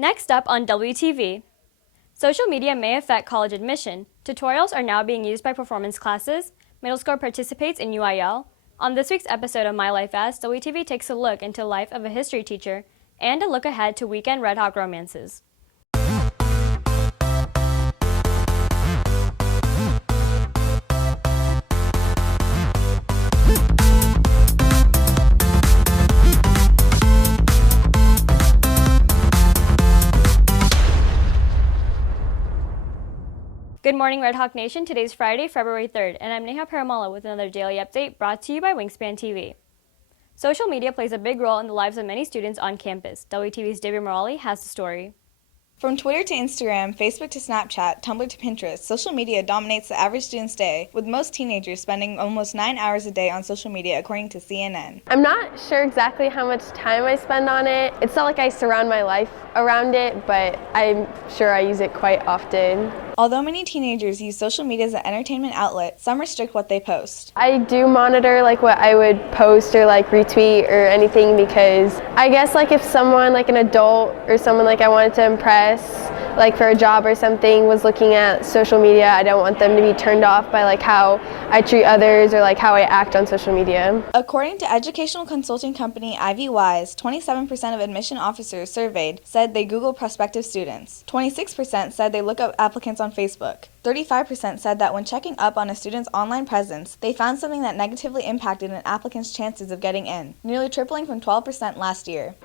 Next up on WTV. Social media may affect college admission. Tutorials are now being used by performance classes. Middle school participates in UIL. On this week's episode of My Life As, WTV takes a look into the life of a history teacher and a look ahead to weekend Red Hawk romances. Good morning, Red Hawk Nation. Today's Friday, February 3rd, and I'm Neha Paramala with another daily update brought to you by Wingspan TV. Social media plays a big role in the lives of many students on campus. WTV's David Morali has the story. From Twitter to Instagram, Facebook to Snapchat, Tumblr to Pinterest, social media dominates the average student's day, with most teenagers spending almost 9 hours a day on social media, according to CNN. I'm not sure exactly how much time I spend on it. It's not like I surround my life around it, but I'm sure I use it quite often. Although many teenagers use social media as an entertainment outlet, some restrict what they post. I do monitor what I would post or retweet or anything, because I guess if someone an adult or someone I wanted to impress for a job or something was looking at social media, I don't want them to be turned off by how I treat others or how I act on social media. According to educational consulting company Ivy Wise, 27% of admission officers surveyed said they Google prospective students. 26% said they look up applicants on Facebook. 35% said that when checking up on a student's online presence, they found something that negatively impacted an applicant's chances of getting in, nearly tripling from 12% last year.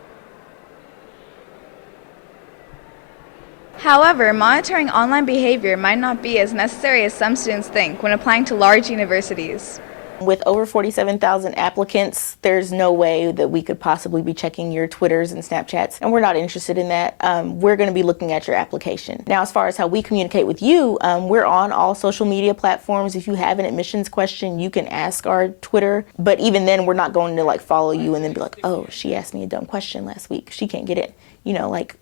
However, monitoring online behavior might not be as necessary as some students think when applying to large universities. With over 47,000 applicants, there's no way that we could possibly be checking your Twitters and Snapchats, and we're not interested in that. We're going to be looking at your application. Now, as far as how we communicate with you, we're on all social media platforms. If you have an admissions question, you can ask our Twitter, but even then, we're not going to follow you and then be like, oh, she asked me a dumb question last week, she can't get in.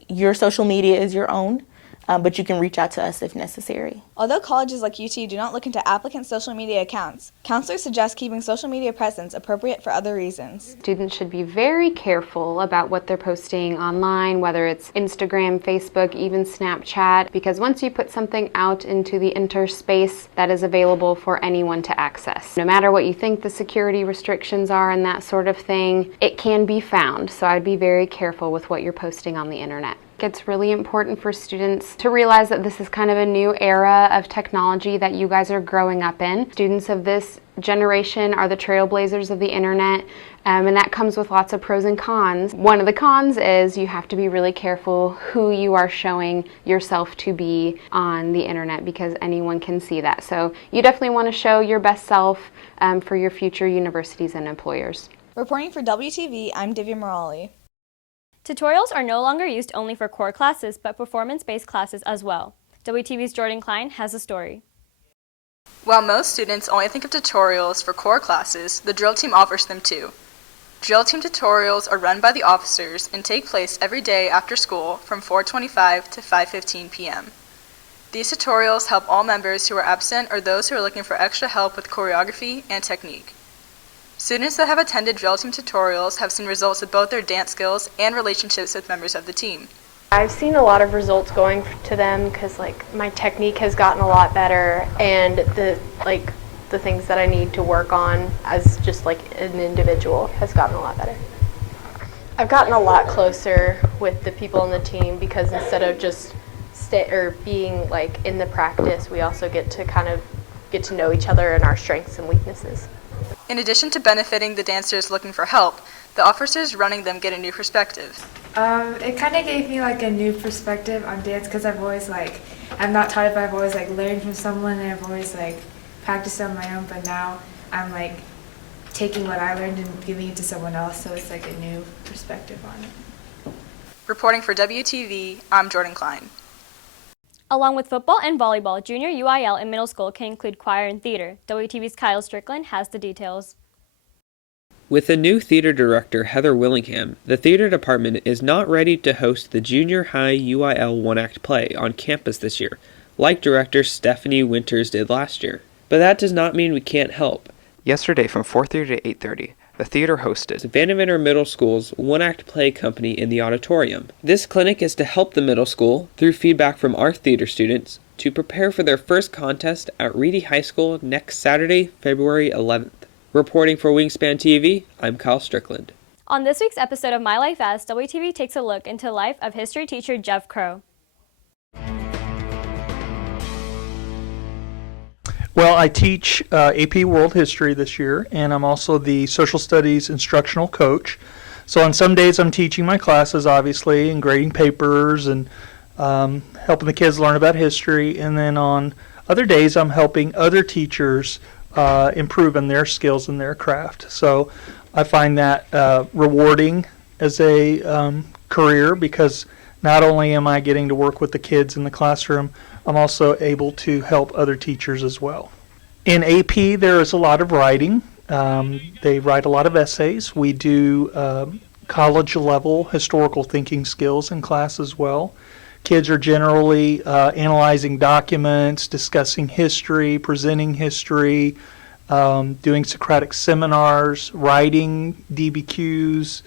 Your social media is your own. But you can reach out to us if necessary. Although colleges like UT do not look into applicants' social media accounts, counselors suggest keeping social media presence appropriate for other reasons. Students should be very careful about what they're posting online, whether it's Instagram, Facebook, even Snapchat, because once you put something out into the interspace, that is available for anyone to access. No matter what you think the security restrictions are and that sort of thing, it can be found, so I'd be very careful with what you're posting on the internet. It's really important for students to realize that this is kind of a new era of technology that you guys are growing up in. Students of this generation are the trailblazers of the internet, and that comes with lots of pros and cons. One of the cons is you have to be really careful who you are showing yourself to be on the internet, because anyone can see that. So you definitely want to show your best self for your future universities and employers. Reporting for WTV, I'm Divya Morali. Tutorials are no longer used only for core classes, but performance-based classes as well. WTV's Jordan Klein has a story. While most students only think of tutorials for core classes, the drill team offers them too. Drill team tutorials are run by the officers and take place every day after school from 4:25 to 5:15 p.m. These tutorials help all members who are absent or those who are looking for extra help with choreography and technique. Students that have attended drill team tutorials have seen results with both their dance skills and relationships with members of the team. I've seen a lot of results going to them because my technique has gotten a lot better, and the things that I need to work on as just an individual has gotten a lot better. I've gotten a lot closer with the people on the team because instead of just being in the practice, we also get to know each other and our strengths and weaknesses. In addition to benefiting the dancers looking for help, the officers running them get a new perspective. It kind of gave me a new perspective on dance, because I've always I'm not taught it, but I've always learned from someone, and I've always practiced on my own, but now I'm taking what I learned and giving it to someone else, so it's a new perspective on it. Reporting for WTV, I'm Jordan Klein. Along with football and volleyball, junior UIL in middle school can include choir and theater. WTV's Kyle Strickland has the details. With the new theater director, Heather Willingham, the theater department is not ready to host the junior high UIL one-act play on campus this year, like director Stephanie Winters did last year. But that does not mean we can't help. Yesterday from 4:30 to 8:30, the theater hosted Vandevanter Middle School's one-act play company in the auditorium. This clinic is to help the middle school, through feedback from our theater students, to prepare for their first contest at Reedy High School next Saturday, February 11th. Reporting for Wingspan TV, I'm Kyle Strickland. On this week's episode of My Life As, WTV takes a look into the life of history teacher Jeff Crow. Well, I teach AP World History this year, and I'm also the social studies instructional coach. So on some days I'm teaching my classes, obviously, and grading papers and helping the kids learn about history. And then on other days I'm helping other teachers improve in their skills and their craft. So I find that rewarding as a career, because not only am I getting to work with the kids in the classroom, I'm also able to help other teachers as well. In AP, there is a lot of writing. They write a lot of essays. We do college-level historical thinking skills in class as well. Kids are generally analyzing documents, discussing history, presenting history, doing Socratic seminars, writing DBQs,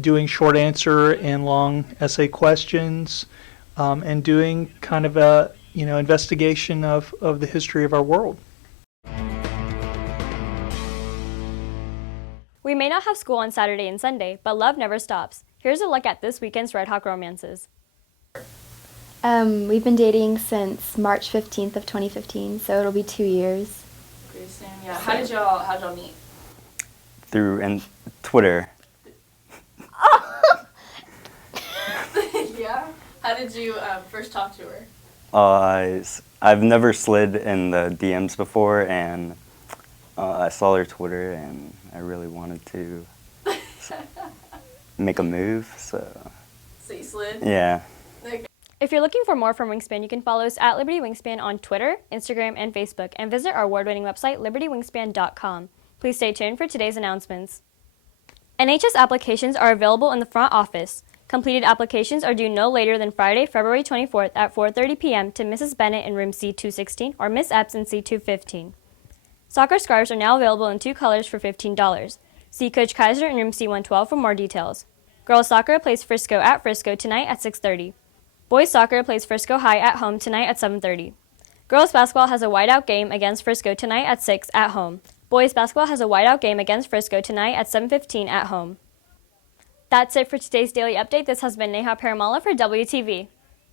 doing short answer and long essay questions, and doing kind of a investigation of the history of our world. We may not have school on Saturday and Sunday, but love never stops. Here's a look at this weekend's Red Hawk romances. We've been dating since March 15th of 2015, so it'll be 2 years. Yeah. How did y'all meet? Through Twitter. Yeah. How did you first talk to her? I've never slid in the DMs before, and I saw her Twitter, and I really wanted to make a move, so. So you slid? Yeah. If you're looking for more from Wingspan, you can follow us at Liberty Wingspan on Twitter, Instagram, and Facebook, and visit our award-winning website, libertywingspan.com. Please stay tuned for today's announcements. NHS applications are available in the front office. Completed applications are due no later than Friday, February 24th at 4:30 p.m. to Mrs. Bennett in room C216 or Miss Epps in C215. Soccer scarves are now available in 2 colors for $15. See Coach Kaiser in room C112 for more details. Girls soccer plays Frisco at Frisco tonight at 6:30. Boys soccer plays Frisco High at home tonight at 7:30. Girls basketball has a whiteout game against Frisco tonight at 6 at home. Boys basketball has a whiteout game against Frisco tonight at 7:15 at home. That's it for today's daily update. This has been Neha Paramala for WTV.